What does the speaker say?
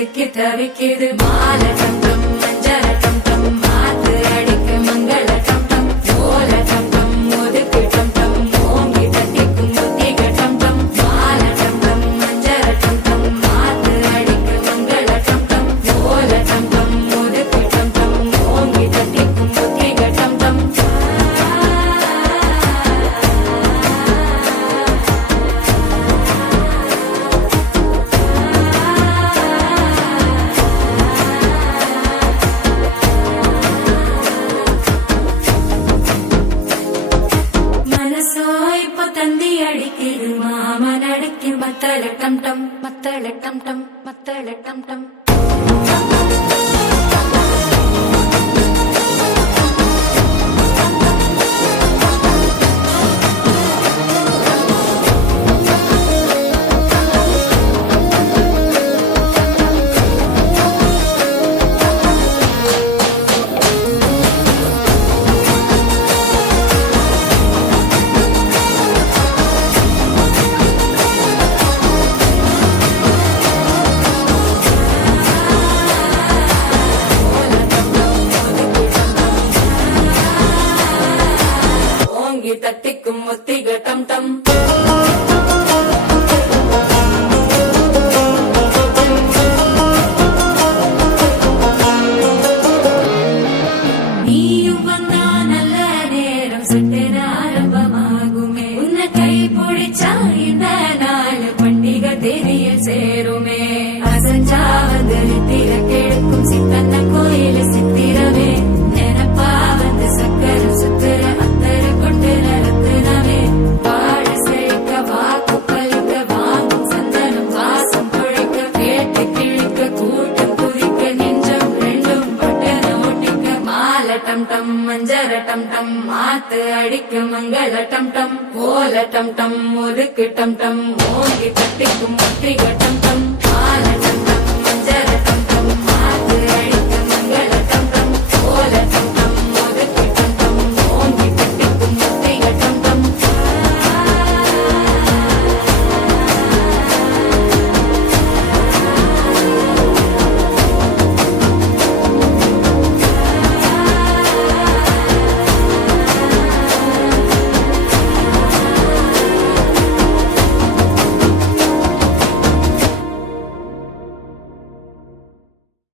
சிக்கி தவிக்குது மால டம் டம் மஞ்சள டம் டம் மாத்து அடிக்க மங்கள டம் டம் ஓல டம் டம் ஒதுக்கு டம் டம் ஓங்கி தட்டிக்கும் முத்திக டம் டம் மால டம் டம் மஞ்சள டம் டம் மாத்து அடிக்க மங்கள டம் டம் ஓல டம் டம் ஒதுக்கு டம் டம் ஓங்கி தட்டிக்கும் முத்திக டம் டம் தந்தி அடிக்குது மாமன் அடிக்கு மத்தள டம் டம் மத்தள டம் டம் மத்தள டம் டம் தட்டிக்கும் முத்திக டம் டம் நீயும் வந்தா நல்ல நேரம் சட்டென ஆரம்பமாகுமே உன்னை கை பிடிச்சா இந்த நாள் பண்டிகை தேதியில் சேருமே அசஞ்சா வந்து நித்திர கெடுக்கும் சித்தன்ன கோயில சித்திரமே நினப்பா வந்து சக்கர சுத்திர டம் டம் மஞ்சர டம் டம் மாத்து அடிக்க மங்கள டம் டம் ஓல டம் டம் ஒதுக்கு டம் டம் ஓங்கி தட்டிக்கும் முத்திக டம் டம்